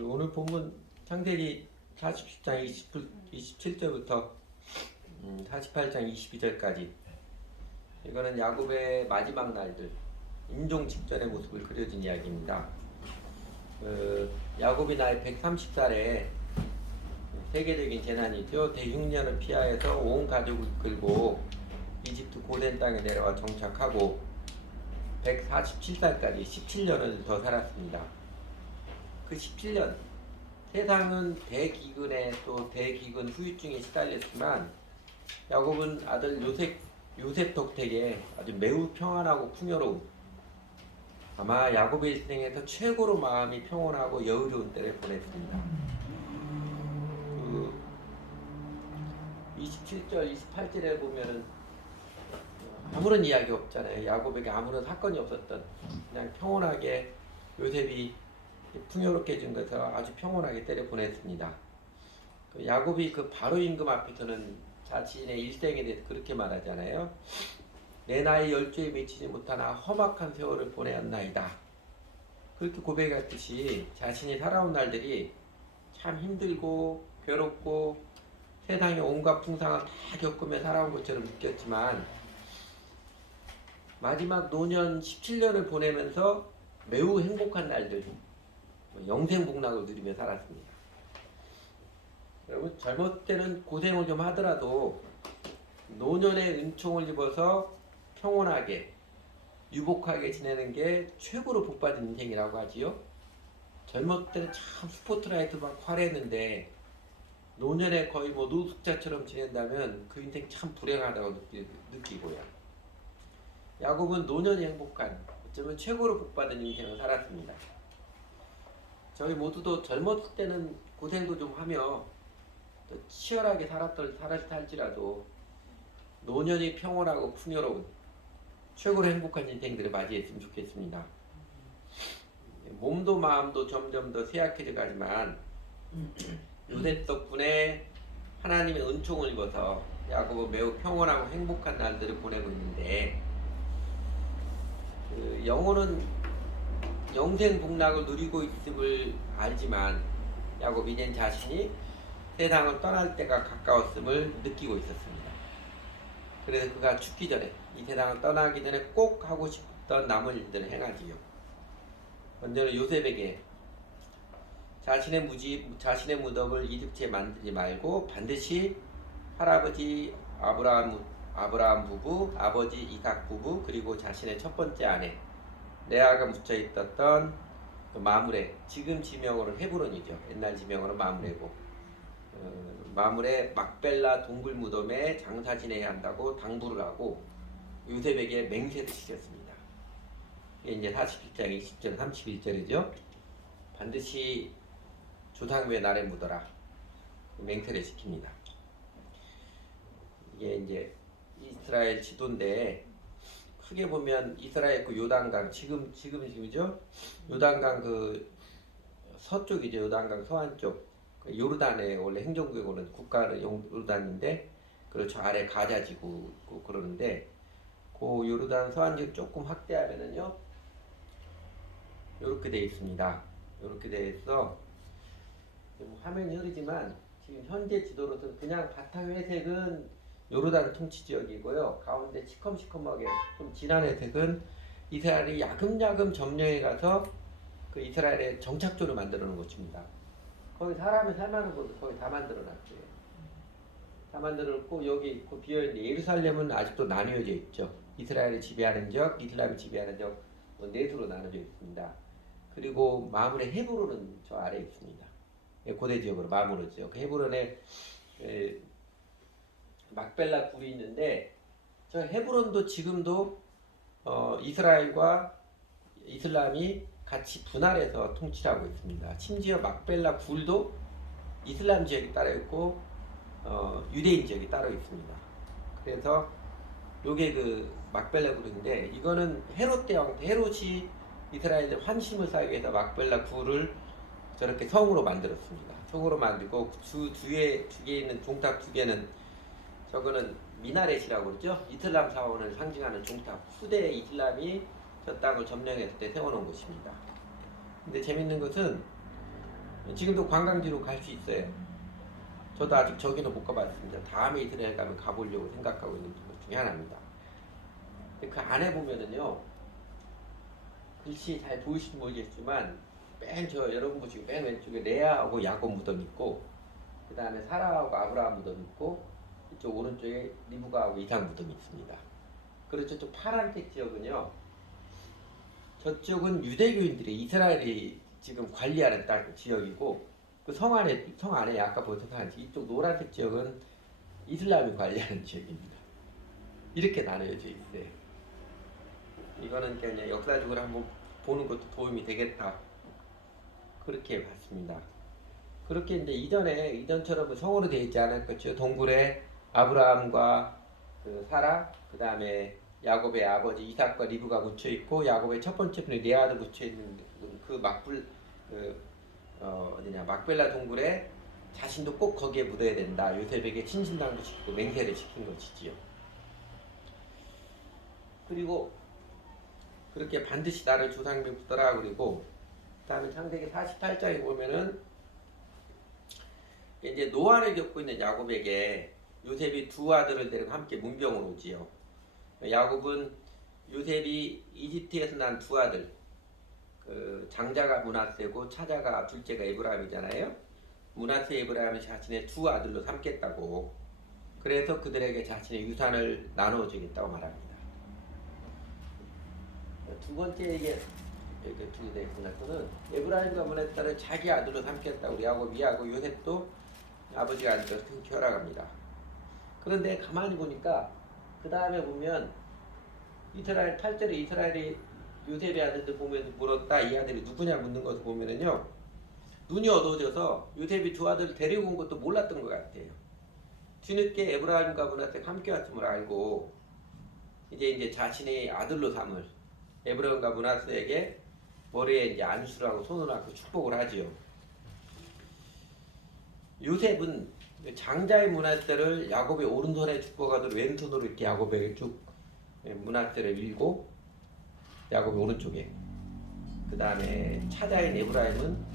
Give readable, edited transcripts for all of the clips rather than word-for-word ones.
오늘 본문 창세기 47장 27절부터 48장 22절까지 이거는 야곱의 마지막 날들 임종 직전의 모습을 그려진 이야기입니다. 야곱이 나이 130살에 세계적인 재난이죠. 대흉년을 피하여서 온 가족을 끌고 이집트 고센 땅에 내려와 정착하고 147살까지 17년을 더 살았습니다. 그 17년 세상은 대기근에 또 대기근 후유증에 시달렸지만 야곱은 아들 요셉 덕택에 아주 매우 평안하고 풍요로운, 아마 야곱의 일생에서 최고로 마음이 평온하고 여유로운 때를 보냈습니다. 그 27절 28절에 보면은 아무런 이야기 없잖아요. 야곱에게 아무런 사건이 없었던, 그냥 평온하게 요셉이 풍요롭게 해준 것을 아주 평온하게 때려 보냈습니다. 야곱이 그 바로 임금 앞에서는 자신의 일생에 대해서 그렇게 말하잖아요. 내 나이 10주에 미치지 못하나 험악한 세월을 보내었나이다. 그렇게 고백했듯이 자신이 살아온 날들이 참 힘들고 괴롭고 세상의 온갖 풍상을 다 겪으며 살아온 것처럼 느꼈지만 마지막 노년 17년을 보내면서 매우 행복한 날들, 영생복락을 누리며 살았습니다. 여러분, 젊을 때는 고생을 좀 하더라도 노년의 은총을 입어서 평온하게 유복하게 지내는 게 최고로 복받은 인생이라고 하지요. 젊을 때는 참 스포트라이트 막 화려했는데 노년에 거의 뭐 노숙자처럼 지낸다면 그 인생 참 불행하다고 느끼고요. 야곱은 노년이 행복한, 어쩌면 최고로 복받은 인생을 살았습니다. 저희 모두도 젊었을 때는 고생도 좀 하며 또 치열하게 살았을지라도 노년이 평온하고 풍요로운 최고로 행복한 인생들을 맞이했으면 좋겠습니다. 몸도 마음도 점점 더 쇠약해져 가지만 요셉 덕분에 하나님의 은총을 입어서 야곱은 매우 평온하고 행복한 날들을 보내고 있는데, 영혼은 영생복락을 누리고 있음을 알지만 야곱이 이젠 자신이 세상을 떠날 때가 가까웠음을 느끼고 있었습니다. 그래서 그가 죽기 전에, 이 세상을 떠나기 전에 꼭 하고 싶던 남은 일들을 행하지요. 먼저는 요셉에게 자신의 무덤을 이집트에 만들지 말고 반드시 할아버지 아브라함 부부, 아버지 이삭 부부, 그리고 자신의 첫 번째 아내 레아가 묻혀 있었던 그 마므레, 지금 지명으로 헤브론이죠. 옛날 지명으로 마므레고, 마므레 막벨라 동굴 무덤에 장사 지내야 한다고 당부를 하고 요셉에게 맹세를 시켰습니다. 이게 이제 47장 20절 31절이죠. 반드시 조상의 날에 묻어라, 맹세를 시킵니다. 이게 이제 이스라엘 지도인데, 크게 보면 이스라엘 그 요단강, 지금이죠. 요단강 그 서쪽이죠. 요단강 서안 쪽, 그 요르단의 원래 행정구역으로는 국가는 요르단인데, 그리고 저 아래 가자지구 그러는데, 그 요르단 서안 지역 조금 확대하면은요, 이렇게 돼 있습니다. 이렇게 돼 있어. 화면이 흐리지만 지금 현재 지도로서는 그냥 바탕 회색은 요르단 통치 지역이고요. 가운데 시커멓게 좀 진한 회색은 이스라엘이 야금야금 점령해 가서 그 이스라엘의 정착조를 만들어 놓은 곳입니다. 거기 사람이 살만한 곳을 거의 다 만들어 놨어요. 다 만들어 놓고 여기 그 비어있는 예루살렘은 아직도 나뉘어져 있죠. 이스라엘을 지배하는 지역, 이슬람이 지배하는 지역, 넷으로 나눠져 있습니다. 그리고 마므레 헤브론은 저 아래에 있습니다. 고대 지역으로 마므르 지역. 헤브론에 막벨라 굴이 있는데, 저 헤브론도 지금도 이스라엘과 이슬람이 같이 분할해서 통치하고 있습니다. 심지어 막벨라 굴도 이슬람 지역이 따로 있고 유대인 지역이 따로 있습니다. 그래서 요게 그 막벨라 굴인데, 이거는 헤롯 대왕 때 헤롯이 이스라엘의 환심을 사기 위해서 막벨라 굴을 저렇게 성으로 만들었습니다. 성으로 만들고 주위에 있는 종탑 두 개는, 저거는 미나렛이라고 그러죠. 이슬람 사원을 상징하는 종탑, 후대 이슬람이 저 땅을 점령했을 때 세워놓은 곳입니다. 근데 재밌는 것은 지금도 관광지로 갈 수 있어요. 저도 아직 저기는 못 가봤습니다. 다음에 이스라엘 가면 가보려고 생각하고 있는 것 중에 하나입니다. 그 안에 보면은요, 글씨 잘 보이시면 모르겠지만 맨 저 여러분 보시고 맨 왼쪽에 레아하고 야곱 무덤 있고, 그 다음에 사라하고 아브라함 무덤 있고, 이쪽 오른쪽에 리브가하고 이삭 무덤이 있습니다. 그리고 저쪽 파란색 지역은요, 저쪽은 유대교인들이 이스라엘이 지금 관리하는 땅 지역이고, 그 성 안에 아까 보셨던 이쪽 노란색 지역은 이슬람이 관리하는 지역입니다. 이렇게 나눠져 있어요. 이거는 그냥 역사적으로 한번 보는 것도 도움이 되겠다. 그렇게 봤습니다. 그렇게 이제 이전처럼 그 성으로 되어 있지 않았겠죠. 동굴에 아브라함과 그 사라, 그 다음에 야곱의 아버지 이삭과 리브가 묻혀 있고, 야곱의 첫 번째 분이 레아도 묻혀 있는 그 어디냐 막벨라 동굴에 자신도 꼭 거기에 묻어야 된다. 요셉에게 친신당도 시키고 맹세를 시킨 것이지요. 그리고 그렇게 반드시 나를 조상님이 묻더라. 그리고 다음에 창세기 48장에 보면은 이제 노안을 겪고 있는 야곱에게 요셉이 두 아들을 데리고 함께 문병으로 오지요. 야곱은 요셉이 이집트에서 난 두 아들, 그 장자가 므낫세고 차자가 둘째가 에브라임이잖아요. 므낫세 에브라임을 자신의 두 아들로 삼겠다고. 그래서 그들에게 자신의 유산을 나눠주겠다고 말합니다. 두 번째 이게 이렇게 두게 됐구나. 그는 에브라임과 므낫세를 자기 아들로 삼겠다고 우리 야곱이 하고 요셉도 아버지가 아니라 그렇게 허락합니다. 그런데 가만히 보니까 그 다음에 보면 이스라엘 8절에 이스라엘이 요셉의 아들들 보면서 물었다. 이 아들이 누구냐 묻는 것을 보면은요, 눈이 어두워져서 요셉이 두 아들을 데리고 온 것도 몰랐던 것 같아요. 뒤늦게 에브라임과 므낫세가 함께 왔음을 알고 이제 자신의 아들로 삼을 에브라임과 므낫세에게 머리에 이제 안수를 하고 손을 얹고 축복을 하지요. 요셉은 장자의 므낫세를 야곱의 오른손에 축복하도록 왼손으로 이렇게 야곱에게 쭉 므낫세를 밀고 야곱의 오른쪽에, 그 다음에 차자인 에브라임은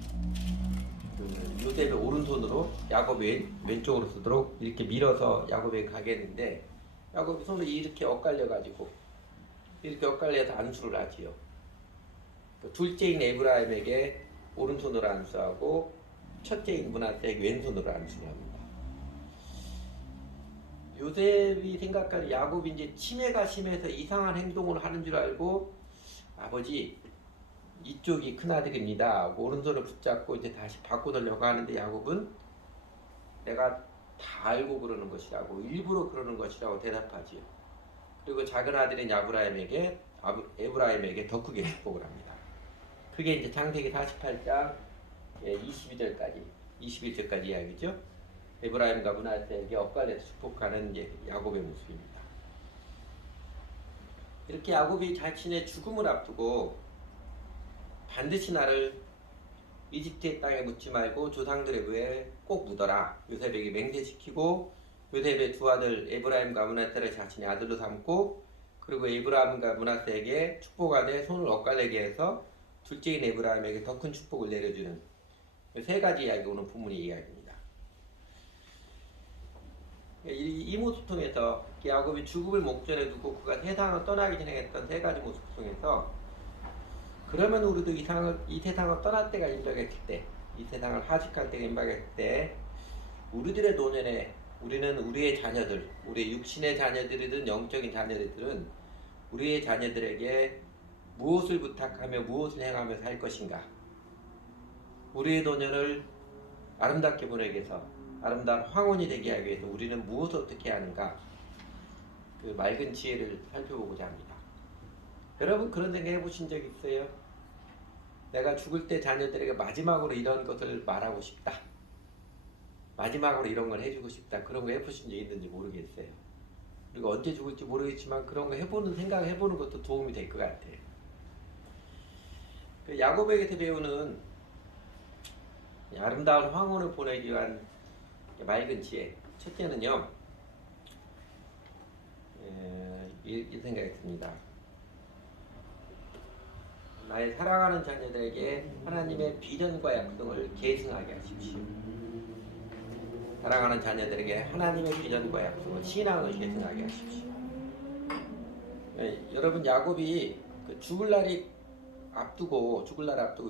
그 요셉의 오른손으로 야곱의 왼쪽으로 쓰도록 이렇게 밀어서 야곱에게 가게 했는데, 야곱이 손을 이렇게 엇갈려가지고 이렇게 엇갈려서 안수를 하지요. 둘째인 에브라임에게 오른손으로 안수하고 첫째인 므낫세에게 왼손으로 안수를 합니다. 요셉이 생각하는 야곱이 이제 치매가 심해서 이상한 행동을 하는 줄 알고, 아버지 이쪽이 큰아들입니다. 오른손을 붙잡고 이제 다시 바꿔달라고 하는데, 야곱은 내가 다 알고 그러는 것이라고, 일부러 그러는 것이라고 대답하지요. 그리고 작은 아들인 에브라임에게 더 크게 축복을 합니다. 그게 이제 창세기 48장 21절까지 이야기죠. 에브라임과 므낫세에게 엇갈려서 축복하는 야곱의 모습입니다. 이렇게 야곱이 자신의 죽음을 앞두고 반드시 나를 이집트의 땅에 묻지 말고 조상들의 궤에 꼭 묻어라. 요셉에게 맹세시키고 요셉의 두 아들 에브라임과 므낫세를 자신의 아들로 삼고, 그리고 에브라임과 므낫세에게 축복하되 손을 엇갈리게 해서 둘째인 에브라임에게 더 큰 축복을 내려주는 세 가지 이야기 오는 본문의 이야기입니다. 이 모습 통해서 야곱이 죽음을 목전에 두고 그가 세상을 떠나기 전에 했던 세 가지 모습 통해서, 그러면 우리도 이 세상을 떠날 때가 임박했을 때, 이 세상을 하직할 때가 임박했을 때, 우리들의 노년에 우리는 우리의 자녀들, 우리의 육신의 자녀들이든 영적인 자녀들은 우리의 자녀들에게 무엇을 부탁하며 무엇을 행하며 살 것인가? 우리의 노년을 아름답게 보내기 위해서, 아름다운 황혼이 되게 하기 위해서 우리는 무엇을 어떻게 하는가? 그 맑은 지혜를 살펴보고자 합니다. 여러분 그런 생각 해보신 적 있어요? 내가 죽을 때 자녀들에게 마지막으로 이런 것을 말하고 싶다. 마지막으로 이런 걸 해주고 싶다. 그런 거 해보신 적 있는지 모르겠어요. 그리고 언제 죽을지 모르겠지만 그런 거 생각을 해보는 것도 도움이 될 것 같아요. 그 야곱에게서 배우는 아름다운 황혼을 보내기 위한 맑은 지혜. 첫째는요, 이 생각이 듭니다. 나의 사랑하는 자녀들에게 하나님의 비전과 약속을 계승하게 하십시오. 사랑하는 자녀들에게 하나님의 비전과 약속을 신앙을 계승하게 하십시오. 여러분 야곱이 죽을 날 앞두고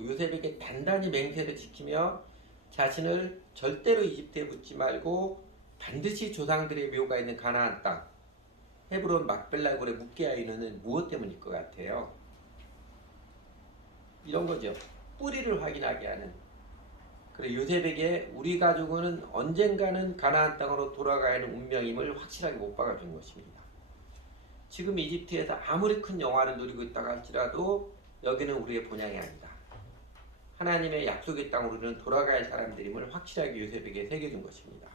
요셉에게 단단히 맹세를 지키며 자신을 절대로 이집트에 묻지 말고 반드시 조상들의 묘가 있는 가나안 땅 헤브론 막벨라 굴에 묻게 하는 이유는 무엇 때문일 것 같아요? 이런 거죠. 뿌리를 확인하게 하는. 그래 요셉에게 우리 가족은 언젠가는 가나안 땅으로 돌아가야 하는 운명임을 확실하게 못 박아준 것입니다. 지금 이집트에서 아무리 큰 영화를 누리고 있다고 할지라도 여기는 우리의 본향이 아니다. 하나님의 약속의 땅으로 우리는 돌아가야 할 사람들임을 확실하게 요셉에게 새겨준 것입니다.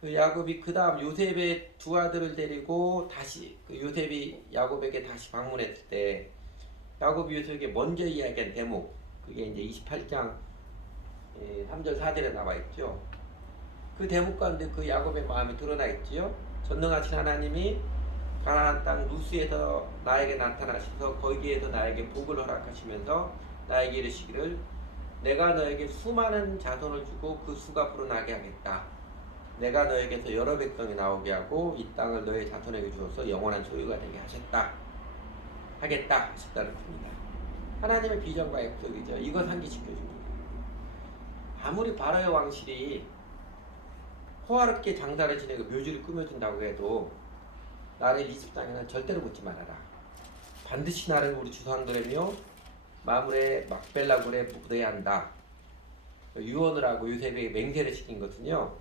그 야곱이 그 다음 요셉의 두 아들을 데리고 다시 요셉이 야곱에게 다시 방문했을 때 야곱이 요셉에게 먼저 이야기한 대목 그게 이제 28장 3절 4절에 나와 있죠. 그 대목 가운데 그 야곱의 마음이 드러나 있지요. 전능하신 하나님이 가나안 땅 루스에서 나에게 나타나셔서 거기에서 나에게 복을 허락하시면서 나에게 이르시기를 내가 너에게 수많은 자손을 주고 그 수가 불어나게 하겠다. 내가 너에게서 여러 백성이 나오게 하고 이 땅을 너의 자손에게 주어서 영원한 소유가 되게 하겠다 하셨다는 겁니다. 하나님의 비전과 약속이죠. 이거 상기시켜줍니다. 아무리 바로의 왕실이 호화롭게 장사를 지내고 묘지를 꾸며준다고 해도 나를 이집 땅에는 절대로 묻지 말아라. 반드시 나를 우리 조상들의 묘 마물의 막벨라 굴에 묻어야 한다. 유언을 하고 요셉에게 맹세를 시킨 것은요.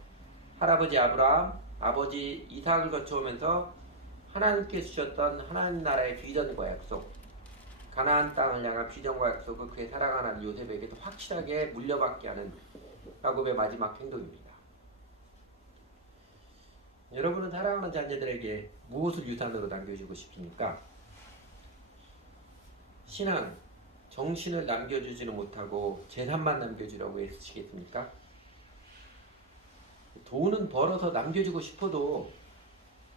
할아버지 아브라함, 아버지 이삭을 거쳐오면서 하나님께 주셨던 하나님 나라의 비전과 약속, 가나안 땅을 향한 비전과 약속을 그의 사랑하는 요셉에게도 확실하게 물려받게 하는 야곱의 마지막 행동입니다. 여러분은 사랑하는 자녀들에게 무엇을 유산으로 남겨주고 싶습니까? 신앙, 정신을 남겨주지는 못하고 재산만 남겨주라고 애쓰시겠습니까? 돈은 벌어서 남겨주고 싶어도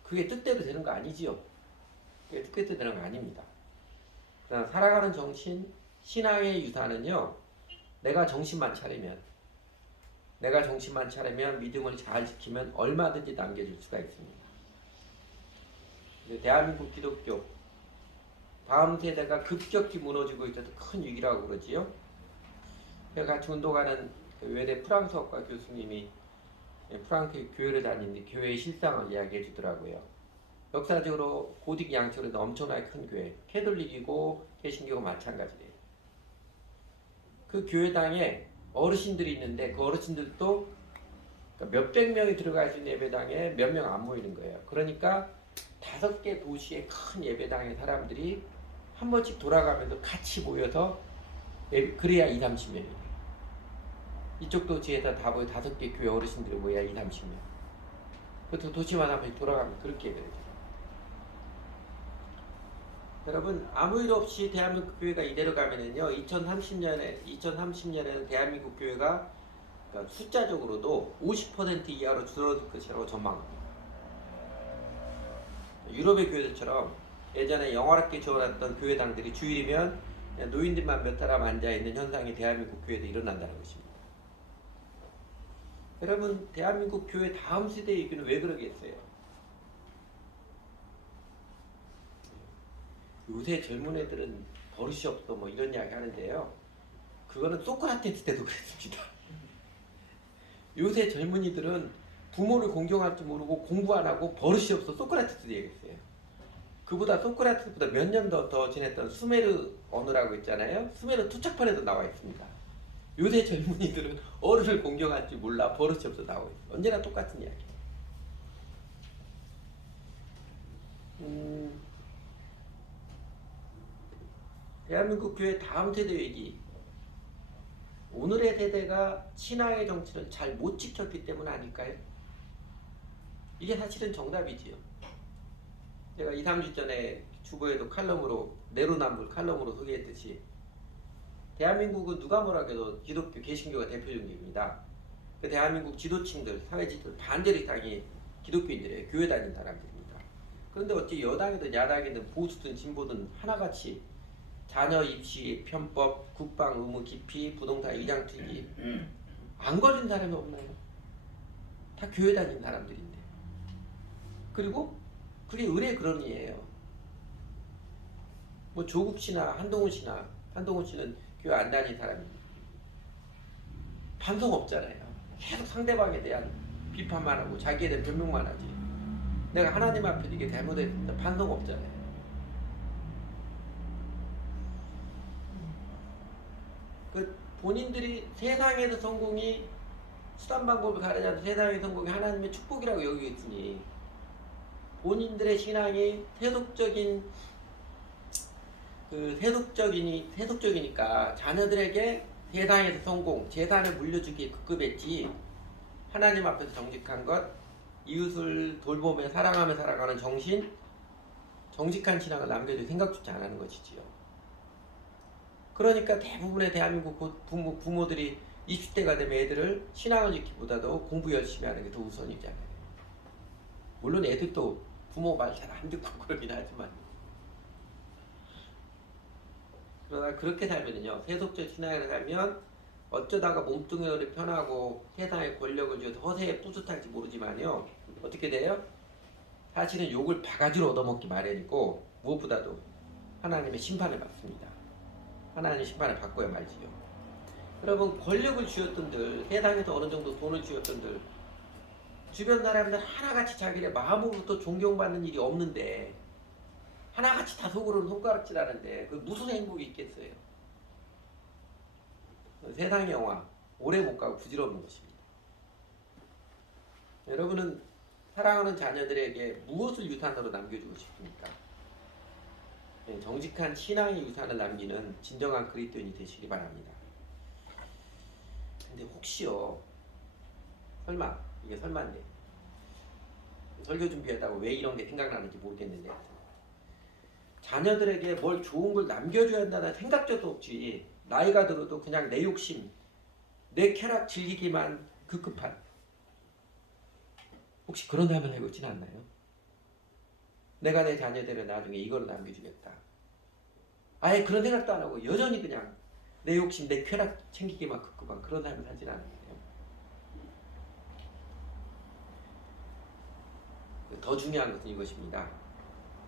그게 뜻대로 되는 거 아니지요. 그게 뜻대로 되는 거 아닙니다. 그러나 살아가는 정신, 신앙의 유산은요. 내가 정신만 차리면 믿음을 잘 지키면 얼마든지 남겨줄 수가 있습니다. 대한민국 기독교 다음 세대가 급격히 무너지고 있어서 큰 위기라고 그러지요. 제가 같이 운동하는 외대 프랑스어과 교수님이 프랑스 교회를 다니는데 교회의 실상을 이야기해 주더라고요. 역사적으로 고딕 양처럼 엄청나게 큰 교회, 캐톨릭이고 개신교가 마찬가지래요. 그 교회당에 어르신들이 있는데 그 어르신들도 몇백 명이 들어갈 수 있는 예배당에 몇 명 안 모이는 거예요. 그러니까 5개 도시의 큰 예배당의 사람들이 한 번씩 돌아가면서 같이 모여서 그래야 2, 30명이에요. 이쪽 도시에서 다 모여 5개 교회 어르신들이 모여야 2, 30명. 그것도 도시마다 한 번씩 돌아가면 그렇게 예배를 해요. 여러분 아무 일 없이 대한민국 교회가 이대로 가면은요 2030년에는 대한민국 교회가 숫자적으로도 50% 이하로 줄어들 것이라고 전망합니다. 유럽의 교회들처럼 예전에 영화롭게 지어놨던 교회당들이 주일이면 노인들만 몇 사람 앉아있는 현상이 대한민국 교회도 일어난다는 것입니다. 여러분 대한민국 교회 다음 세대의 교회는 왜 그러겠어요? 요새 젊은 애들은 버릇이 없어 뭐 이런 이야기 하는데요. 그거는 소크라테스 때도 그랬습니다. 요새 젊은이들은 부모를 공경할 줄 모르고 공부 안 하고 버릇이 없어 소크라테스 얘기했어요. 소크라테스보다 몇 년 더 지냈던 수메르 언어라고 있잖아요. 수메르 투척판에도 나와 있습니다. 요새 젊은이들은 어른을 공경할 줄 몰라 버릇이 없어 나오고 있어요. 언제나 똑같은 이야기. 대한민국 교회 다음 세대 위기. 오늘의 세대가 신앙의 정치를 잘 못 지켰기 때문 아닐까요? 이게 사실은 정답이지요. 제가 2, 3주 전에 주보에도 내로남불 칼럼으로 소개했듯이 대한민국은 누가 뭐라 해도 기독교, 개신교가 대표적입니다. 그 대한민국 지도층들, 사회지도들 반대로 이상이 기독교인들이에요. 교회 다니는 사람들입니다. 그런데 어찌 여당이든 야당이든 보수든 진보든 하나같이 자녀 입시, 편법, 국방 의무 기피, 부동산 이장 투기 안 걸린 사람이 없나요? 다 교회 다니는 사람들인데. 그리고 그게 의례 그런이에요. 뭐 조국 씨나 한동훈 씨나, 한동훈 씨는 교회 안 다니는 사람입니다. 반성 없잖아요. 계속 상대방에 대한 비판만 하고 자기에 대한 변명만 하지. 내가 하나님 앞에 이게 잘못했습니다. 반성 없잖아요. 그 본인들이 세상에서 성공이 수단 방법을 가리지 않는 세상의 성공이 하나님의 축복이라고 여기고 있으니 본인들의 신앙이 세속적이니까 자녀들에게 세상에서 성공, 재산을 물려주기에 급급했지 하나님 앞에서 정직한 것, 이웃을 돌보며 사랑하며 살아가는 정직한 신앙을 남겨줄 생각조차 안 하는 것이지요. 그러니까 대부분의 대한민국 부모들이 20대가 되면 애들을 신앙을 지키기보다도 공부 열심히 하는 게 더 우선이잖아요. 물론 애들도 부모 말 잘 안 듣고 그러긴 하지만 그러나 그렇게 살면요 세속적 신앙을 살면 어쩌다가 몸뚱이를 편하고 세상에 권력을 쥐어서 허세에 뿌듯할지 모르지만요 어떻게 돼요? 사실은 욕을 바가지로 얻어먹기 마련이고 무엇보다도 하나님의 심판을 받습니다. 하나님의 심판을 받고야 말지요. 여러분 권력을 쥐었던들 세상에서 어느 정도 돈을 쥐었던들 주변 사람들 하나같이 자기를 마음으로부터 존경받는 일이 없는데 하나같이 다 속으로는 손가락질하는데 그 무슨 행복이 있겠어요. 세상의 영화 오래 못 가고 부질없는 것입니다. 여러분은 사랑하는 자녀들에게 무엇을 유산으로 남겨주고 싶습니까? 정직한 신앙의 유산을 남기는 진정한 그리스도인이 되시기 바랍니다. 근데 혹시요 설마 이게 설마인데 설교 준비하다가 왜 이런 게 생각나는지 모르겠는데 자녀들에게 뭘 좋은 걸 남겨줘야 한다는 생각조차 없이 나이가 들어도 그냥 내 욕심 내 쾌락 즐기기만 급급한 혹시 그런 삶을 살고 있지는 않나요? 내가 내 자녀들을 나중에 이걸 남겨주겠다. 아예 그런 생각도 안 하고 여전히 그냥 내 욕심 내 쾌락 챙기기만 급급한 그런 삶을 살지 않는데요. 더 중요한 것은 이것입니다.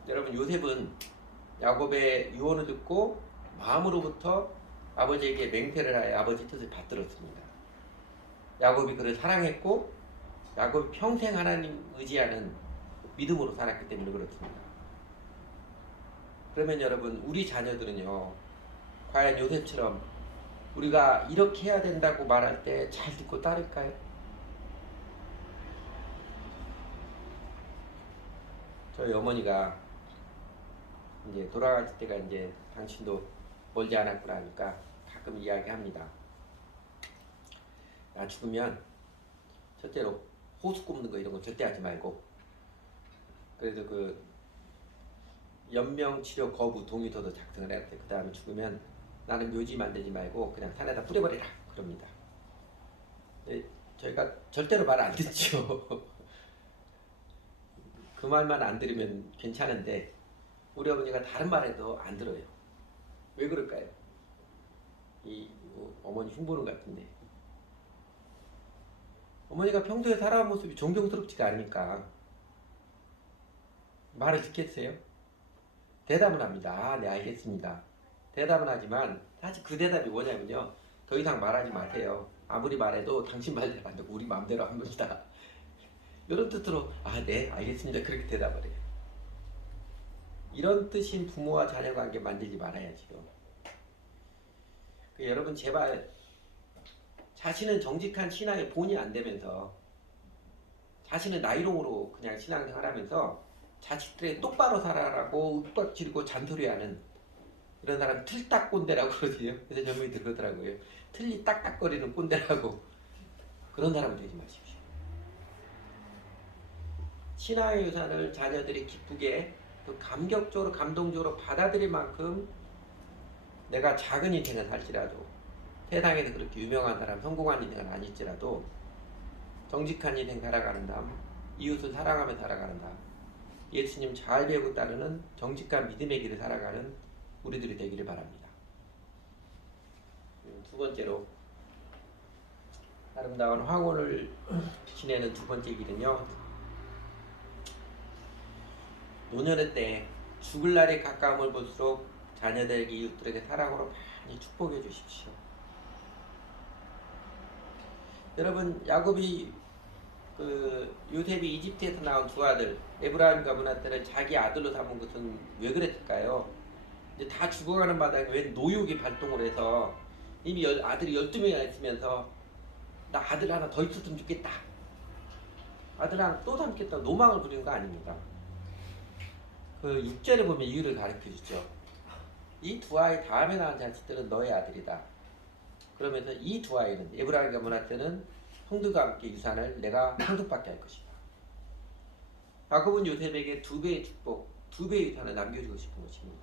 여러분 요셉은 야곱의 유언을 듣고 마음으로부터 아버지에게 맹세를 하여 아버지 뜻을 받들었습니다. 야곱이 그를 사랑했고 야곱이 평생 하나님 의지하는 믿음으로 살았기 때문에 그렇습니다. 그러면 여러분 우리 자녀들은요 과연 요셉처럼 우리가 이렇게 해야 된다고 말할 때 잘 듣고 따를까요? 저희 어머니가 이제 돌아가실 때가 이제 당신도 멀지 않았구나 하니까 가끔 이야기합니다. 나 죽으면 첫째로 호수 꼽는 거 이런 거 절대 하지 말고 그래도 그 연명치료 거부 동의서도 작성을 해야 돼. 그 다음에 죽으면 나는 묘지 만들지 말고 그냥 산에다 뿌려버리라 그럽니다. 저희가 절대로 말 안 듣죠. 그 말만 안 들으면 괜찮은데 우리 어머니가 다른 말해도 안 들어요. 왜 그럴까요? 이 어머니 흉보는 것 같은데 어머니가 평소에 살아온 모습이 존경스럽지가 않으니까 말을 듣겠어요? 대답을 합니다. 아, 네 알겠습니다. 대답은 하지만 사실 그 대답이 뭐냐면요 더 이상 말하지 마세요. 아무리 말해도 당신 말대로 안 되고 우리 마음대로 합니다. 이런 뜻으로 아, 네 알겠습니다. 그렇게 대답을 해요. 이런 뜻인 부모와 자녀 관계 만들지 말아야지요. 여러분 제발 자신은 정직한 신앙의 본이 안 되면서 자신은 나이롱으로 그냥 신앙생활하면서 자식들에게 똑바로 살아라고 윽박지르고 잔소리하는 이런 사람 틀딱 꼰대라고 그러지요. 그래서 젊은이들 그러더라고요. 틀리 딱딱거리는 꼰대라고. 그런 사람은 되지 마십시오. 신앙의 유산을 자녀들이 기쁘게 또 감격적으로 감동적으로 받아들일 만큼 내가 작은 인생을 살지라도 세상에서 그렇게 유명한 사람 성공한 인생은 아닐지라도 정직한 인생 살아가는 다음 이웃을 사랑하며 살아가는 다음 예수님 잘 배우고 따르는 정직한 믿음의 길을 살아가는 우리들이 되기를 바랍니다. 두 번째로 아름다운 황혼을 지내는 두 번째 길은요, 노년의 때 죽을 날이 가까움을 볼수록 자녀들에게 이웃들에게 사랑으로 많이 축복해 주십시오. 여러분, 야곱이 요셉이 이집트에서 나온 두 아들 에브라임과 므낫세를 자기 아들로 삼은 것은 왜 그랬을까요? 이제 다 죽어가는 마당에 왜 노욕이 발동을 해서 이미 아들이 12명이나 있으면서 나 아들 하나 더 있었으면 좋겠다, 아들 하나 또 삼겠다 노망을 부리는 거 아닙니다. 그 6절에 보면 이유를 가르쳐 주죠. 이 두 아이 다음에 낳은 자식들은 너의 아들이다. 그러면서 이 두 아이는 에브라임과 므낫세는 형들과 함께 유산을 내가 상속받게 할 것이다. 야곱은 요셉에게 두 배의 축복, 두 배의 유산을 남겨주고 싶은 것입니다.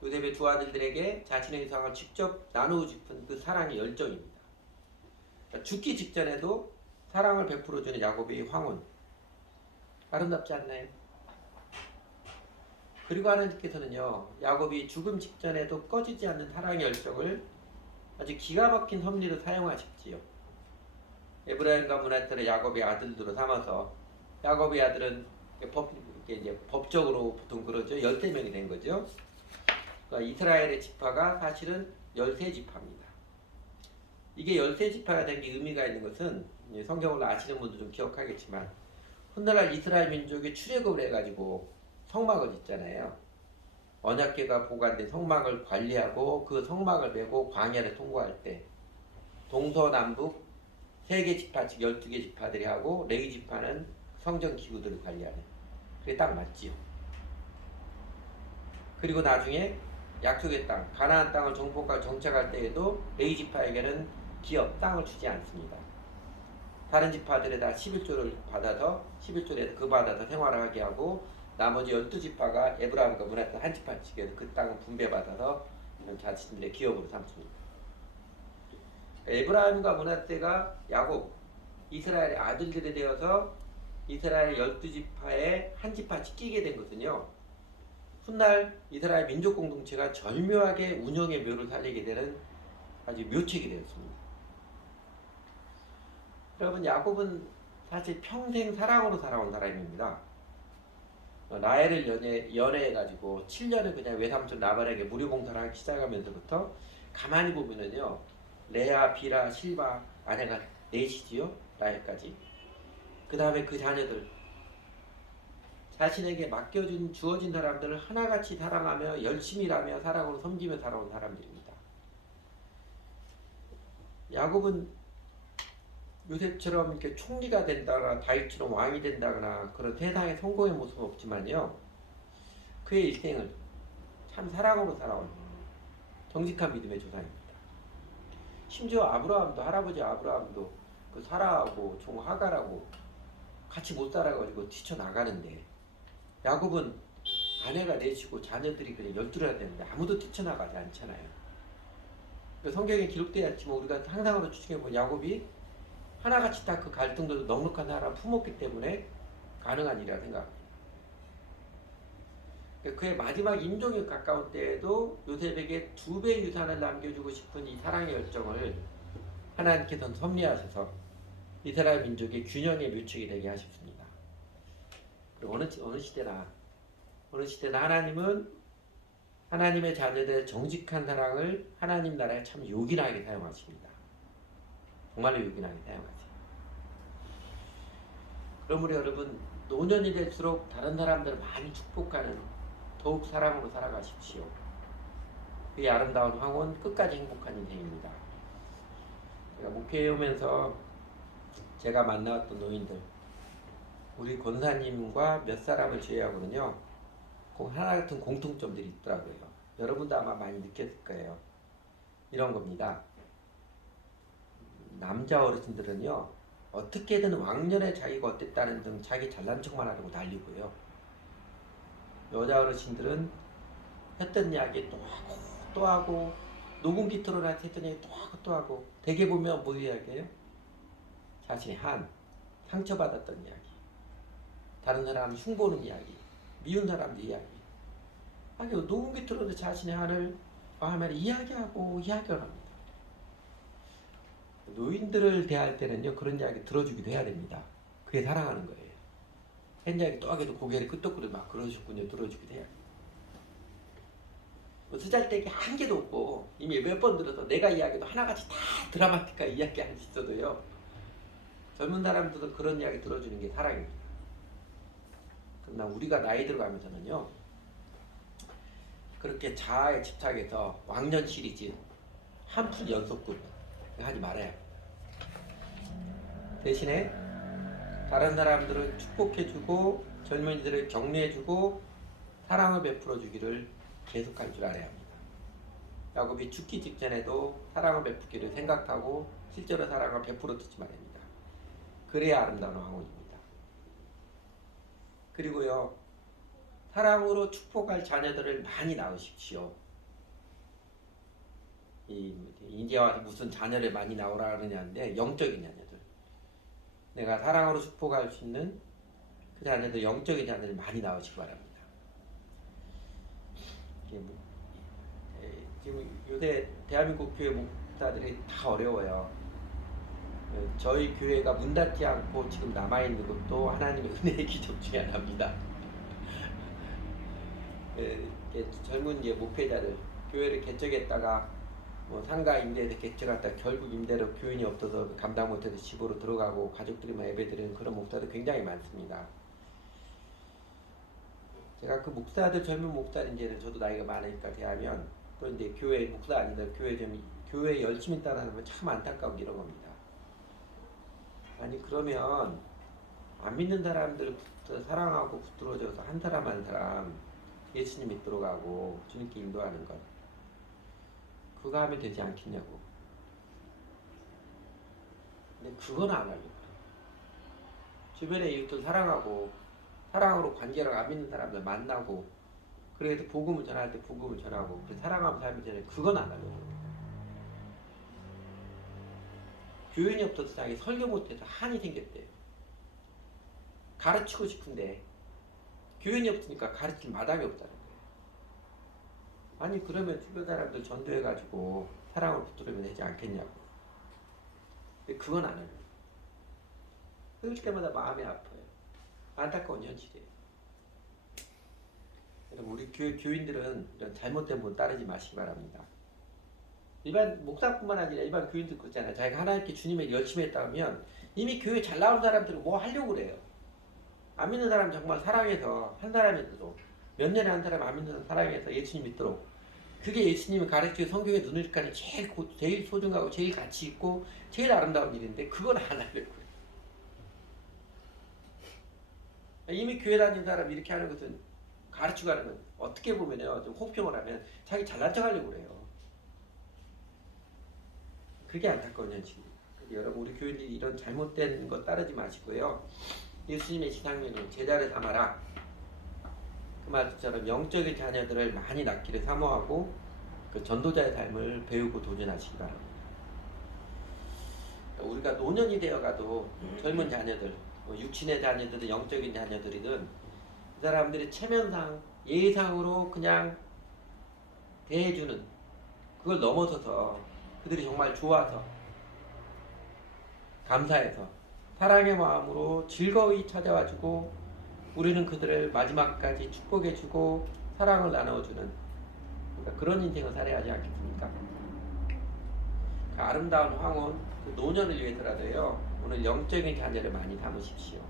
요셉의 두 아들들에게 자신의 유산을 직접 나누고 싶은 그 사랑의 열정입니다. 그러니까 죽기 직전에도 사랑을 베풀어주는 야곱의 황혼, 아름답지 않나요? 그리고 하나님께서는요, 야곱이 죽음 직전에도 꺼지지 않는 사랑의 열정을 아주 기가 막힌 섭리로 사용하셨지요. 에브라임과 므낫세를 야곱의 아들들로 삼아서 야곱의 아들은 이제 법적으로 보통 그러죠. 13명이 된 거죠. 그러니까 이스라엘의 지파가 사실은 13지파입니다. 이게 13지파가 된 게 의미가 있는 것은 성경을 아시는 분들 좀 기억하겠지만 훗날 이스라엘 민족이 출애굽을 해가지고 성막을 짓잖아요. 언약궤가 보관된 성막을 관리하고 그 성막을 메고 광야를 통과할 때 동서남북 3개 지파 즉 12개 지파들이 하고 레위 지파는 성전 기구들을 관리하는, 그게 딱 맞지요. 그리고 나중에 약속의 땅 가나안 땅을 정복하고 정착할 때에도 레위 지파에게는 기업 땅을 주지 않습니다. 다른 지파들에 다 11조를 받아서 11조에서 그 받아서 생활을 하게 하고 나머지 12지파가 에브라임과 므낫세 한 지파씩에서 그 땅을 분배받아서 자신들의 기업으로 삼습니다. 에브라임과 므낫세가 야곱, 이스라엘의 아들들이 되어서 이스라엘 12지파의 한 지파씩 끼게 된 것은요, 훗날 이스라엘 민족 공동체가 절묘하게 운영의 묘를 살리게 되는 아주 묘책이 되었습니다. 여러분, 야곱은 사실 평생 사랑으로 살아온 사람입니다. 라헬을 연애해가지고 7년을 그냥 외삼촌 라반에게 무료봉사를 하기 시작하면서부터 가만히 보면은요, 레아, 빌하, 실바 아내가 넷이지요. 라헬까지. 그 다음에 그 자녀들, 자신에게 주어진 사람들을 하나같이 사랑하며 열심히 일하며 사랑으로 섬기며 살아온 사람들입니다. 야곱은 요셉처럼 이렇게 총리가 된다거나 다윗처럼 왕이 된다거나 그런 세상의 성공의 모습은 없지만요, 그의 일생을 참 사랑으로 살아온 정직한 믿음의 조상입니다. 심지어 아브라함도, 할아버지 아브라함도 그 사라하고 종 하갈하고 같이 못 살아가지고 뛰쳐나가는데, 야곱은 아내가 넷이고 자녀들이 그냥 12라 되는데 아무도 뛰쳐나가지 않잖아요. 성경에 기록되지 않지만 우리가 상상으로 추측해보면 야곱이 하나같이 다 그 갈등도 넉넉한 사람 품었기 때문에 가능한 일이라 생각합니다. 그의 마지막 임종에 가까운 때에도 요셉에게 2배의 유산을 남겨주고 싶은 이 사랑의 열정을 하나님께서는 섭리하셔서 이스라엘 민족의 균형의 묘책이 되게 하셨습니다. 그리고 어느 시대나 하나님은 하나님의 자녀들의 정직한 사랑을 하나님 나라에 참 요긴하게 사용하십니다. 정말로 요긴하게 사용하세요. 그러므로 여러분, 노년이 될수록 다른 사람들을 많이 축복하는 더욱 사랑으로 살아가십시오. 이 아름다운 황혼, 끝까지 행복한 인생입니다. 제가 목회해 오면서 제가 만나왔던 노인들, 우리 권사님과 몇 사람을 제외하고는요, 하나 같은 공통점들이 있더라고요. 여러분도 아마 많이 느꼈을 거예요. 이런 겁니다. 남자 어르신들은요, 어떻게든 왕년에 자기가 어땠다는 등 자기 잘난 척만 하려고 달리고요. 여자 어르신들은 했던 이야기 또 하고 녹음기 틀어놔서 했던 이야기 또 하고 대개 보면 뭐 이야기예요? 자신이 상처받았던 이야기, 다른 사람 흉보는 이야기, 미운 사람들 이야기, 아니 녹음 깃들어도 자신의 마음을 이야기하고 이야기를 합니다. 노인들을 대할 때는요 그런 이야기 들어주기도 해야 됩니다. 그게 사랑하는 거예요. 한 이야기 또 하게도 고개를 끄덕끄덕 막 그러셨군요. 들어주기도 해야 돼요. 뭐 쓰잘데기 한 개도 없고 이미 몇 번 들어서 내가 이야기도 하나같이 다 드라마틱하게 이야기할 수 있어도요 젊은 사람들도 그런 이야기 들어주는 게 사랑입니다. 그러나 우리가 나이 들어가면서는요 그렇게 자아에 집착해서 왕년 시리즈 한풀 연속극 하지 말아야 합니다. 대신에 다른 사람들을 축복해주고 젊은이들을 격려해주고 사랑을 베풀어주기를 계속할 줄 알아야 합니다. 야곱이 죽기 직전에도 사랑을 베풀기를 생각하고 실제로 사랑을 베풀었지 말입니다. 그래야 아름다운 황혼입니다. 그리고요 사랑으로 축복할 자녀들을 많이 낳으십시오. 이제 와서 무슨 자녀를 많이 낳으라 그러냐는데 영적인 자녀들, 내가 사랑으로 축복할 수 있는 그 자녀들, 영적인 자녀를 많이 낳으시기 바랍니다. 지금 요새 대한민국 교회 목사들이 다 어려워요. 저희 교회가 문 닫지 않고 지금 남아있는 것도 하나님의 은혜의 기적 중에 하나입니다. 젊은 목회자들 교회를 개척했다가 뭐 상가 임대해서 개척했다가 결국 임대료 교인이 없어서 감당 못해서 집으로 들어가고 가족들이만 예배드리는 그런 목사들 굉장히 많습니다. 제가 그 목사들, 젊은 목사인지는 저도 나이가 많으니까 대하면 또 이제 교회 목사 아니들 교회 열심히 따라하면 참 안타까운 이런 겁니다. 아니 그러면 안 믿는 사람들부터 사랑하고 붙들어줘서 한 사람 한 사람 예수님 믿도록 하고 주님께 인도하는 것, 그거 하면 되지 않겠냐고. 근데 그건 안 하려고. 주변의 이웃들 사랑하고 사랑으로 관계를 안 믿는 사람들 만나고 그래서 복음을 전할 때 복음을 전하고 사랑하면 삶이 되는, 그건 안 하려고. 교인이 없어서 자기 설교 못해서 한이 생겼대요. 가르치고 싶은데 교인이 없으니까 가르칠 마당이 없다는 거예요. 아니 그러면 주변 사람들 전도해가지고 사랑을 붙들으면 되지 않겠냐고. 근데 그건 안 해요. 그럴 때마다 마음이 아파요. 안타까운 현실이에요. 여러분 우리 교인들은 이런 잘못된 분 따르지 마시기 바랍니다. 일반 목사뿐만 아니라 일반 교인들 그렇잖아요. 자기가 하나님께 주님의 열심히 했다 하면 이미 교회 잘 나온 사람들은 뭐 하려고 그래요. 안 믿는 사람 정말 사랑해서 한 사람이라도 몇 년에 한 사람 안 믿는 사람 사랑해서 예수님 믿도록, 그게 예수님이 가르치고 성경에 눈을 가는 제일 소중하고 제일 가치 있고 제일 아름다운 일인데 그건 안 하려고 그래요. 이미 교회 다니는 사람 이렇게 하는 것은, 가르치고 하는 건 어떻게 보면요 좀 혹평을 하면 자기 잘난 척 하려고 그래요. 그게 안타까운 현실입니다. 여러분 우리 교인들이 이런 잘못된 거 따르지 마시고요. 예수님의 지상명은 제자를 삼아라. 그 말처럼 영적인 자녀들을 많이 낳기를 사모하고 그 전도자의 삶을 배우고 도전하시기 바랍니다. 우리가 노년이 되어가도 젊은 자녀들, 육신의 자녀들은 영적인 자녀들이든 그 사람들이 체면상 예의상으로 그냥 대해주는, 그걸 넘어서서 그들이 정말 좋아서 감사해서 사랑의 마음으로 즐거이 찾아와주고 우리는 그들을 마지막까지 축복해주고 사랑을 나눠주는, 그러니까 그런 인생을 살아야 하지 않겠습니까? 그 아름다운 황혼, 그 노년을 위해서라도요 오늘 영적인 자녀를 많이 담으십시오.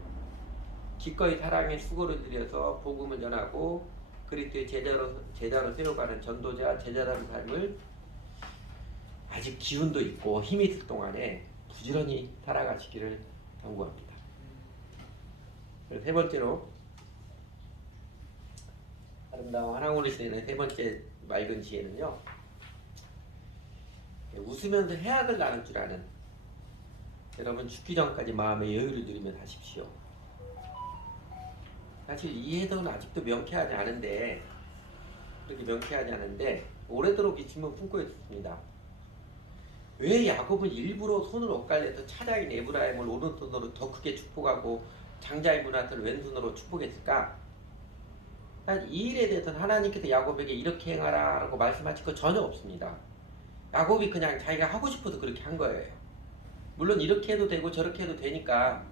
기꺼이 사랑의 수고를 들여서 복음을 전하고 그리스도의 제자로 세워가는 전도자 제자다운 삶을 아직 기운도 있고 힘이 있을 동안에 부지런히 살아가시기를 당부합니다. 세 번째로 아름다운 한항우리 시대는 세 번째 맑은 지혜는요, 웃으면서 해악을 나눌 줄 아는, 여러분 죽기 전까지 마음의 여유를 누리며 사십시오. 사실 이 해석은 아직도 명쾌하지 않은데, 그렇게 명쾌하지 않은데 오래도록 이 질문 품고 있었습니다. 왜 야곱은 일부러 손을 엇갈려서 차자인 에브라임을 오른손으로 더 크게 축복하고 장자인 문하스를 왼손으로 축복했을까? 이 일에 대해서는 하나님께서 야곱에게 이렇게 행하라 라고 말씀하실 거 전혀 없습니다. 야곱이 그냥 자기가 하고 싶어서 그렇게 한 거예요. 물론 이렇게 해도 되고 저렇게 해도 되니까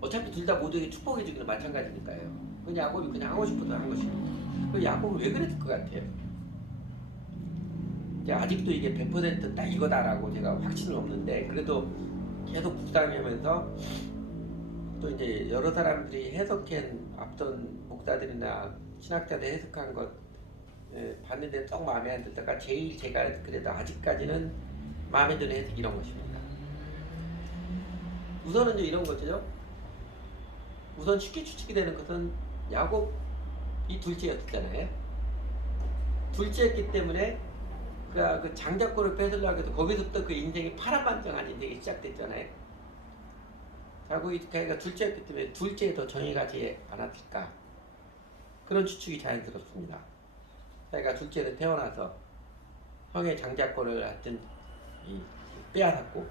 어차피 둘 다 모두에게 축복해 주기는 마찬가지니까요. 그냥 야곱이 그냥 하고 싶어서 한 것입니다. 그 야곱은 왜 그랬을 것 같아요? 아직도 이게 100%딱 이거다라고 제가 확신은 없는데 그래도 계속 묵상하면서 또 이제 여러 사람들이 해석한 앞선 목사들이나 신학자들 해석한 것 봤는데 썩 마음에 안 들다가 제일 제가 그래도 아직까지는 마음에 드는 해석이 이런 것입니다. 우선은 이런 거죠. 우선 쉽게 추측이 되는 것은 야곱이 둘째였잖아요. 둘째였기 때문에 그 장자권을 뺏으려고 해서 거기서부터 그 인생이 파란만장한 인생이 시작됐잖아요. 자기가 둘째였기 때문에 둘째에 더 정이 가지 않았을까 그런 추측이 자연스럽습니다. 자기가 둘째로 태어나서 형의 장자권을 하여튼 빼앗았고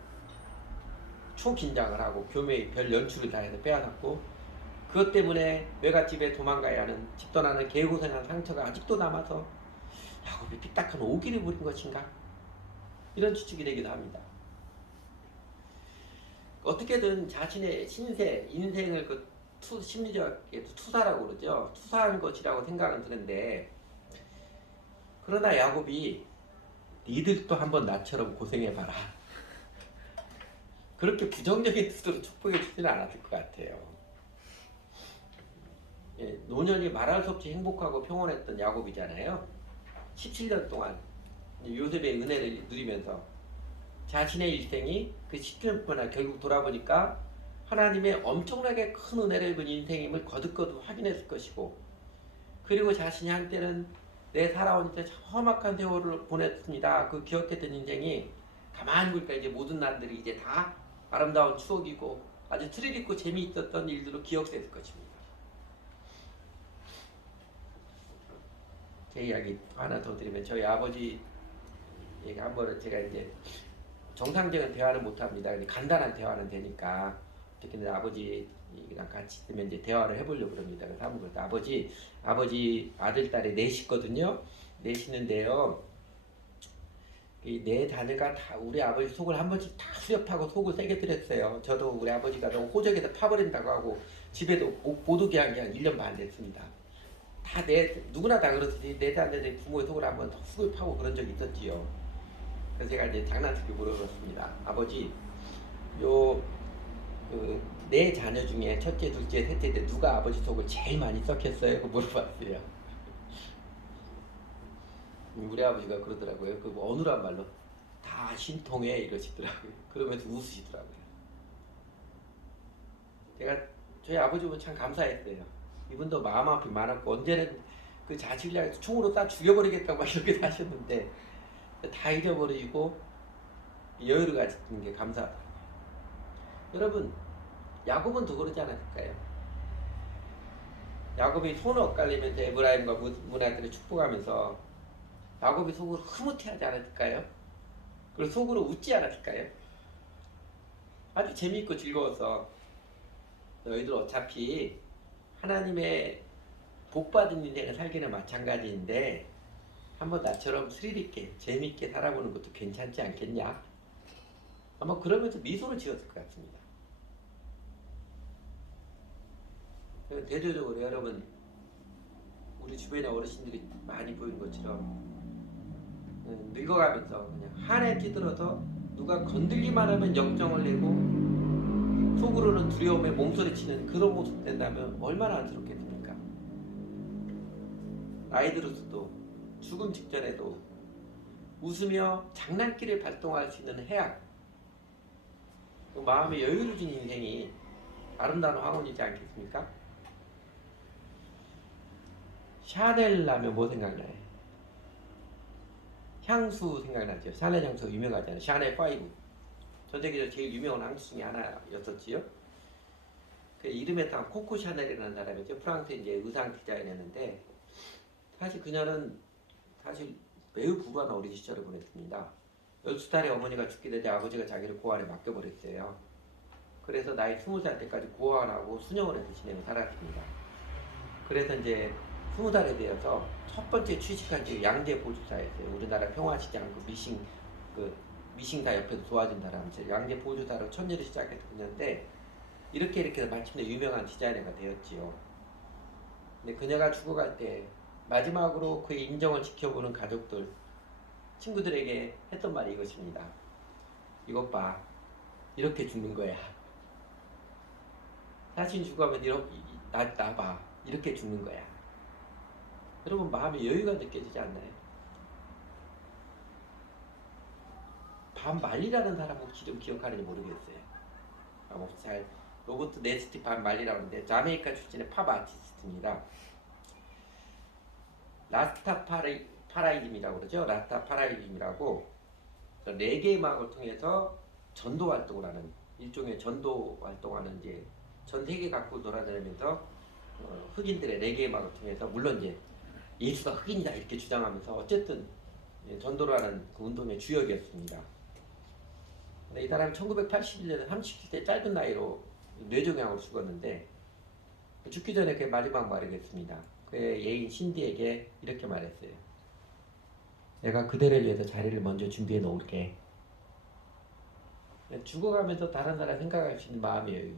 초긴장을 하고 교묘히 별 연출을 다해서 빼앗았고 그것 때문에 외갓집에 도망가야 하는 집 떠나는 개고생한 상처가 아직도 남아서 야곱이 삐딱한 오기를 부린 것인가? 이런 추측이 되기도 합니다. 어떻게든 자신의 신세, 인생을 심리적으로 투사라고 그러죠. 투사한 것이라고 생각은 드는데 그러나 야곱이 니들도 한번 나처럼 고생해봐라. 그렇게 부정적인 뜻으로 축복해 주지는 않았을 것 같아요. 노년이 말할 수 없이 행복하고 평온했던 야곱이잖아요. 17년 동안 요셉의 은혜를 누리면서 자신의 일생이 그 17년 동안 결국 돌아보니까 하나님의 엄청나게 큰 은혜를 입은 인생임을 거듭거듭 확인했을 것이고 그리고 자신이 한때는 내 살아온 때 험악한 세월을 보냈습니다. 그 기억했던 인생이 가만히 보니까 이제 모든 날들이 이제 다 아름다운 추억이고 아주 스릴 있고 재미있었던 일들로 기억됐을 것입니다. 제 이야기 하나 더 드리면 저희 아버지 얘기 한 번은 제가 이제 정상적인 대화를 못 합니다. 간단한 대화는 되니까 특히나 아버지랑 같이 있으면 이제 대화를 해보려고 합니다. 그래서 한번 그랬다. 아버지 아들 딸이 넷이거든요. 넷이는데요. 이 네 자녀가 다 우리 아버지 속을 한 번씩 다 후려파고 속을 세게 때렸어요. 저도 우리 아버지가 너무 호적에서 파버린다고 하고 집에도 못 오게 한 게 한 1년 반 됐습니다. 누구나 다 그렇듯이 내 자녀들이 부모의 속을 한번 훅을 파고 그런 적이 있었지요. 그래서 제가 이제 장난스럽게 물어봤습니다. 아버지, 네 자녀 중에 첫째, 둘째, 셋째 때 누가 아버지 속을 제일 많이 썩혔어요? 물어봤어요. 우리 아버지가 그러더라고요. 그 어눌한 말로 다 신통해 이러시더라고요. 그러면서 웃으시더라고요. 제가 저희 아버지 보면 참 감사했어요. 이분도 마음 아픔이 많았고 언제는 그 자식을 향해서 총으로 쏴 죽여버리겠다고 막 이렇게 하셨는데 다 잊어버리고 여유를 가지는 게 감사하다. 여러분 야곱은 더 그러지 않았을까요? 야곱이 손을 엇갈리면서 에브라임과 문하들을 축복하면서 야곱이 속으로 흐뭇해하지 않았을까요? 그리고 속으로 웃지 않았을까요? 아주 재미있고 즐거워서 너희들 어차피 하나님의 복받은 인생을 살기는 마찬가지인데 한번 나처럼 스릴있게 재미있게 살아보는 것도 괜찮지 않겠냐? 아마 그러면서 미소를 지었을 것 같습니다. 대조적으로 여러분 우리 주변의 어르신들이 많이 보이는 것처럼 늙어가면서 그냥 한해 찌들어서 누가 건들기만 하면 역정을 내고 속으로는 두려움에 몸소리치는 그런 모습 된다면 얼마나 안쓰럽겠습니까? 나이 들어서도 죽음 직전에도 웃으며 장난기를 발동할 수 있는 해악, 마음의 여유를 준 인생이 아름다운 황혼이지 않겠습니까? 샤넬 하면 뭐 생각나요? 향수 생각나죠. 샤넬 향수 유명하잖아요. 샤넬 5. 전 세계에서 제일 유명한 향수 중에 하나였었지요. 그 이름에 딱 코코 샤넬이라는 사람이죠. 프랑스 이제 의상 디자인했는데 사실 그녀는 매우 불우한 어린 시절을 보냈습니다. 12살에 어머니가 죽게 되자 아버지가 자기를 고아원에 맡겨버렸어요. 그래서 나이 20살 때까지 고아원하고 수녀원에서 지내며 살았습니다. 그래서 이제 20살에 되어서 첫 번째 취직한 게 양재 보조사였어요. 우리나라 평화시장 그 미싱사 옆에서 도와준다라면서 양재 보조사로 천일을 시작했는데 이렇게 마침내 유명한 디자이너가 되었지요. 근데 그녀가 죽어갈 때 마지막으로 그의 인정을 지켜보는 가족들, 친구들에게 했던 말이 이것입니다. 이것 봐, 이렇게 죽는 거야. 자신 죽어가면 나 봐, 이렇게 죽는 거야. 여러분 마음에 여유가 느껴지지 않나요? 반 말리라는 사람 혹시 좀 기억하는지 모르겠어요. 잘 로버트 네스티 반 말리라고 하는데 자메이카 출신의 팝 아티스트입니다. 라스타파라이즘이라고 그러죠. 라스타파라이즘이라고 레게 음악을 통해서 전도 활동을 하는 일종의 전도 활동하는 이제 전 세계 갖고 돌아다니면서 흑인들의 레게 음악을 통해서 물론 이제 예수가 흑인이다 이렇게 주장하면서 어쨌든 전도를 하는 그 운동의 주역이었습니다. 근데 이 사람이 1981년에 37세 짧은 나이로 뇌종양으로 죽었는데 죽기 전에 그 마지막 말을 했습니다. 그의 예인 신디에게 이렇게 말했어요. 내가 그대를 위해서 자리를 먼저 준비해 놓을게. 죽어가면서 다른 사람 생각할 수 있는 마음의 여유.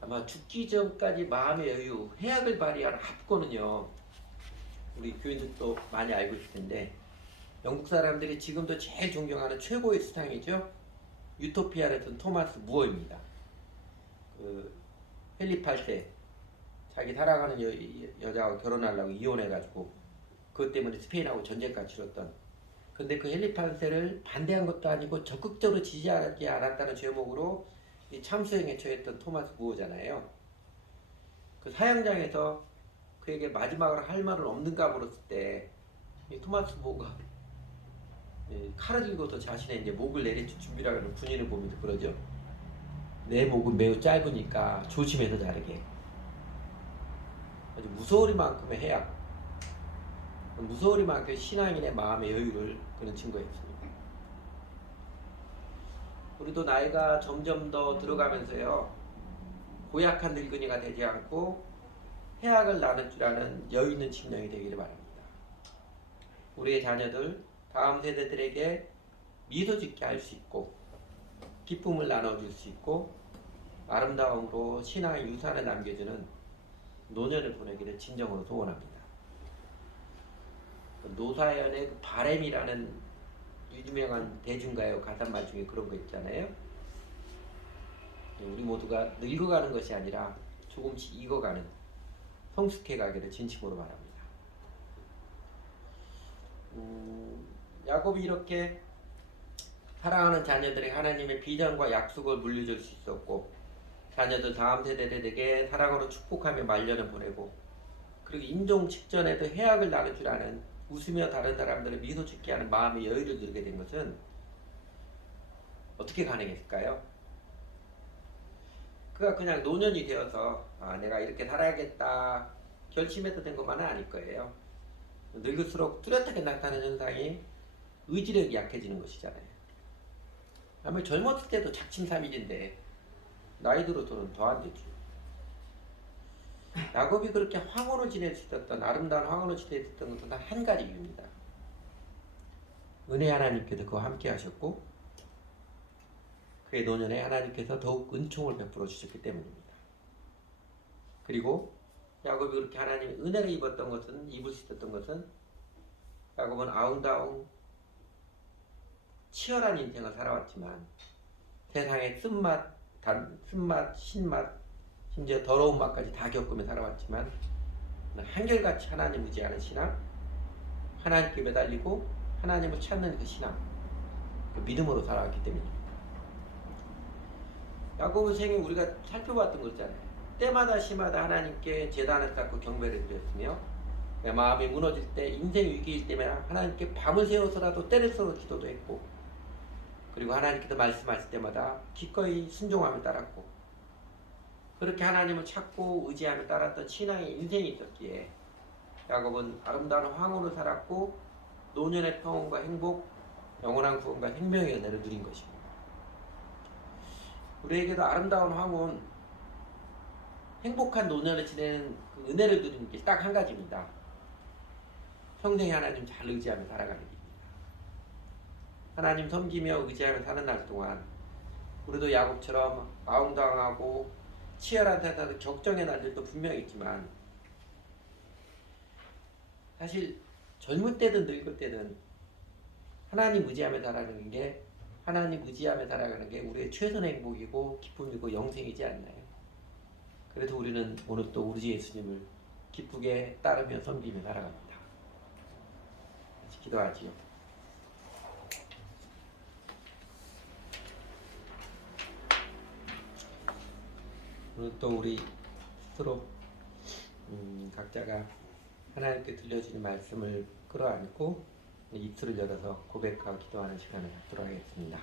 아마 죽기 전까지 마음의 여유, 해악을 발휘한 합권은요. 우리 교인들도 많이 알고 있을 텐데 영국 사람들이 지금도 제일 존경하는 최고의 수상이죠. 유토피아를 쓴 토마스 무어입니다. 그 헨리 8세 자기 사랑하는 여자와 결혼하려고 이혼해가지고 그것 때문에 스페인하고 전쟁까지 치렀던 근데 그 헨리 8세를 반대한 것도 아니고 적극적으로 지지하지 않았다는 죄목으로 이 참수행에 처했던 토마스 무어잖아요. 그 사형장에서 그에게 마지막으로 할 말은 없는가 물었을 때 이 토마스 무어가 칼을 들고서 자신의 이제 목을 내리칠 준비를 하는 군인을 보면서 그러죠. 내 목은 매우 짧으니까 조심해서 자르게. 아주 무서우리만큼의 해악, 무서우리만큼의 신앙인의 마음의 여유를 그는 증거했습니다. 우리도 나이가 점점 더 들어가면서요 고약한 늙은이가 되지 않고 해악을 나눌 줄 아는 여유 있는青年이 되기를 바랍니다. 우리의 자녀들, 다음 세대들에게 미소 짓게 할 수 있고 기쁨을 나눠줄 수 있고 아름다움으로 신앙의 유산을 남겨주는 노년을 보내기를 진정으로 소원합니다. 노사연의 그 바램이라는 유명한 대중가요 가사말 중에 그런 거 있잖아요. 우리 모두가 늙어가는 것이 아니라 조금씩 익어가는 성숙해가기를 진심으로 바랍니다. 야곱이 이렇게 사랑하는 자녀들에게 하나님의 비전과 약속을 물려줄 수 있었고 자녀들 다음 세대들에게 사랑으로 축복하며 말년을 보내고 그리고 임종 직전에도 해악을 나눌 줄 아는 웃으며 다른 사람들을 미소 짓게 하는 마음의 여유를 누리게 된 것은 어떻게 가능했을까요? 그가 그냥 노년이 되어서 내가 이렇게 살아야겠다 결심해서 된 것만은 아닐 거예요. 늙을수록 뚜렷하게 나타나는 현상이 의지력이 약해지는 것이잖아요. 아무리 젊었을 때도 작심삼일인데 나이 들어서는 더 안 되죠. 야곱이 그렇게 황홀을 지낼 수 있었던 아름다운 황홀을 지낼 수 있었던 것은 단 한 가지 이유입니다. 은혜 하나님께서 그와 함께 하셨고 그의 노년에 하나님께서 더욱 은총을 베풀어 주셨기 때문입니다. 그리고 야곱이 그렇게 하나님의 은혜를 입을 수 있었던 것은 야곱은 아름다운 치열한 인생을 살아왔지만 세상의 쓴맛, 신맛, 심지어 더러운 맛까지 다 겪으며 살아왔지만 한결같이 하나님 의지하는 신앙, 하나님께 매달리고 하나님을 찾는 그 신앙, 그 믿음으로 살아왔기 때문입니다. 야곱의 생애 우리가 살펴봤던 거 있잖아요. 때마다 시마다 하나님께 제단을 쌓고 경배를 드렸으며 내 마음이 무너질 때 인생 위기일 때마다 하나님께 밤을 새워서라도 때를 써서 기도도 했고 그리고 하나님께서 말씀하실 때마다 기꺼이 순종하며 따랐고 그렇게 하나님을 찾고 의지하며 따랐던 신앙의 인생이 있었기에 야곱은 아름다운 황홀을 살았고 노년의 평온과 행복, 영원한 구원과 생명의 은혜를 누린 것입니다. 우리에게도 아름다운 황혼, 행복한 노년을 지내는 그 은혜를 누리는 게 딱 한 가지입니다. 평생에 하나님 잘 의지하며 살아가는 길입니다. 하나님 섬기며 의지하며 사는 날 동안 우리도 야곱처럼 마음당하고 치열한 세상에서 격정의 날들도 분명히 있지만 사실 젊을 때든 늙을 때든 하나님 의지하며 살아가는 게 우리의 최선의 행복이고 기쁨이고 영생이지 않나요? 그래서 우리는 오늘 또 우리 주 예수님을 기쁘게 따르며 섬기며 살아갑니다. 같이 기도하지요. 오늘 또 우리 스스로 각자가 하나님께 들려주는 말씀을 끌어안고 입술을 열어서 고백하고 기도하는 시간을 갖도록 하겠습니다.